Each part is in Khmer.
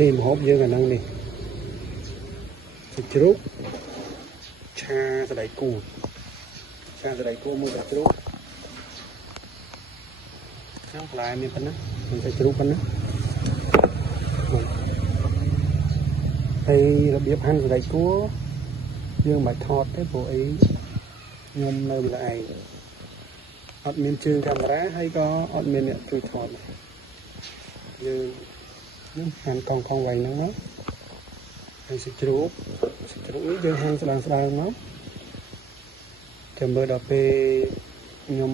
นี่มหอบយើងអាហ្នឹងនេះសាច់ជ្រូកឆាសណ្តែកគួរឆាសណ្តែកគួរមួយសាច់ជ្រូកខ្ញុំផ្លែមានប៉ុណ្ណាសាច់ជ្រូកប៉ុណ្ណាហើយរបៀបហាន់សណ្តែកគួរយើងមិនបាច់ថតទេព្រោះអីខ្ញុំនៅម្នាក់ឯងអត់មានជើងកាមេរ៉ាហើយក៏អត់មានអ្នកជួយថតយើងនឹងហាន់កង់វែងហ្នឹងមកហើយសាច់ជ្រូកនេះយើងហាន់ស្ដើងមកចាំមើលដល់ពេលខ្ញុំ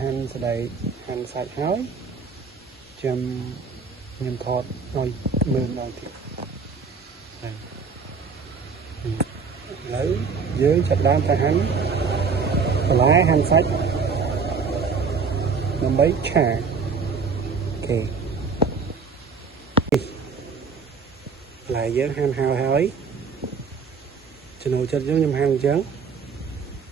ហាន់ស្ដែកហាន់សាច់ហើយចាំខ្ញុំថតឲ្យមើលម្ដងទៀតហើយឥឡូវយើងចាប់ដើមទៅហាន់បន្លែហាន់សាច់ដើម្បីឆាអូខេបន្លែយើងហាន់ហើយចំណូលចិត្តខ្ញុំហាន់អញ្ចឹង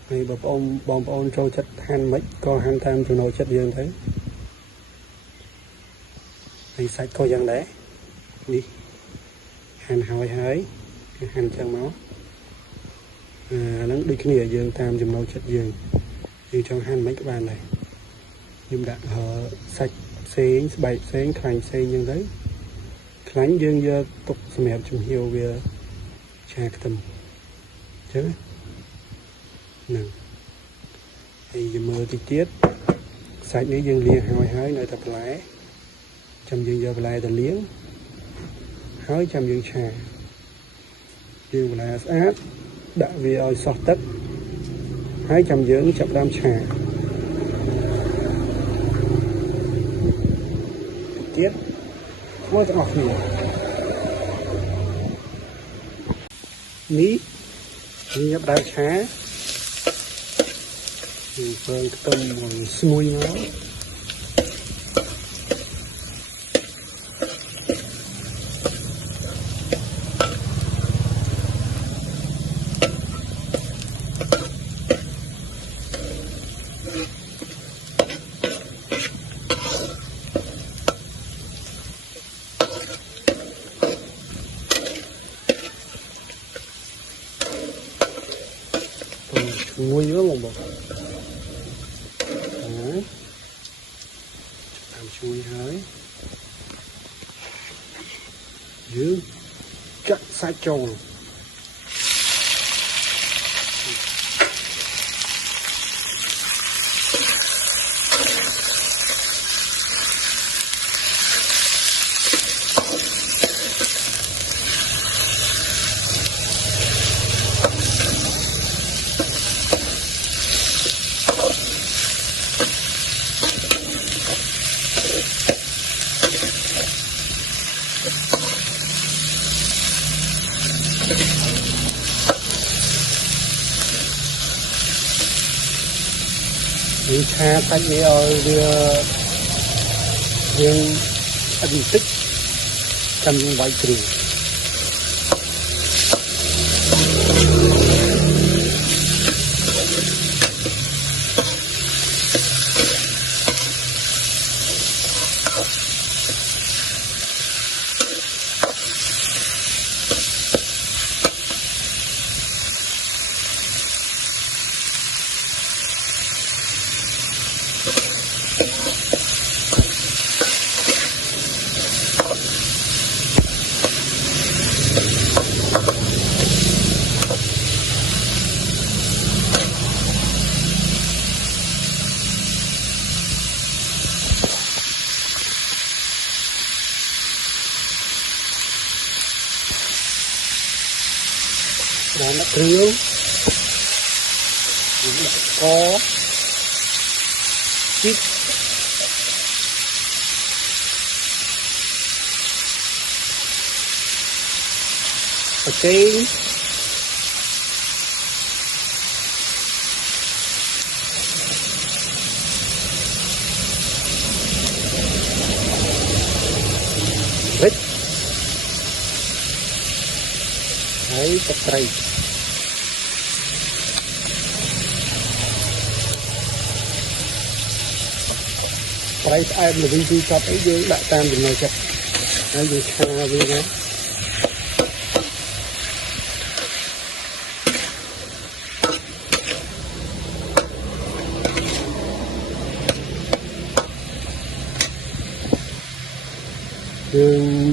ហើយបងប្អូនចូលចិត្តហាន់មិនក៏ហាន់តាមចំណូលចិត្តយើងទៅហើយសាច់ក៏យ៉ាងដែរនេះហាន់ហើយគឺហាន់អញ្ចឹងមកអាហ្នឹងដូចគ្នាយើងតាមចំណូលចិត្តយើងចង់ហាន់មិនក៏បានដែរខ្ញុំដាក់សាច់ផ្សេងស្បែកផ្សេងខ្លាញ់ផ្សេងអញ្ចឹងទៅខ្លាញ់យើងយកទុកសម្រាប់ចំហៀវវាឆាខ្ទឹមអញ្ចឹងហ្នឹងហើយយើងមើលតិចទៀតសាច់នេះយើងលាងហើយនៅតែបន្លែចាំយើងយកបន្លែទៅលាងហើយចាំយើងឆាយើងបន្លែស្អាតដាក់វាឲ្យសោះទឹកហើយចាំយើងចាប់ដើមឆាទៀតធ្វើទាំងអស់គ្នានេះយើងចាប់ដើមឆាយើងធ្វើខ្ទឹមឲ្យស្ងួយមកងុយហ្នឹងបងតាមជួយហើយយើងចាក់សាច់ចូលយើងឆាសាច់នេះឲ្យវាយើងអត់បន្តិចចាំយើងវាយគ្រឿងដល់ដាក់គ្រឿងដាក់ស្ករជីកអូខេវិតហើយទឹកត្រីប្រៃផ្អែមល្វីទីចប់អីយើងដាក់តាមចំណូលចិត្តហើយយើងឆាវាណា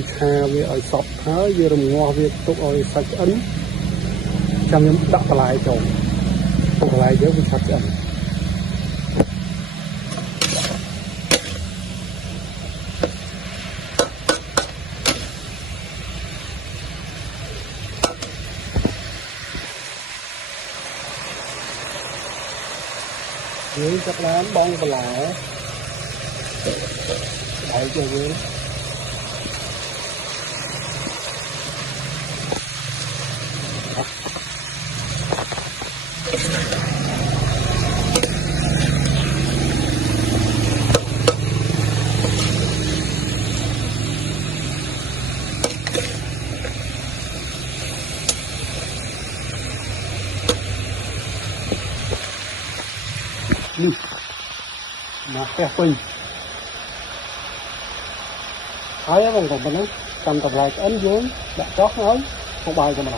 cha về ở sọt tháo về rồng ngò về tục ở sạch ấn trong những đặt lại chồng đặt lại với sạch ấn dưới chắc lắm bông và lá đẩy cho dưới mà cái pin thấy không còn mình cầm tập lại cái ấn dưới đặt chót nói không bay cho mình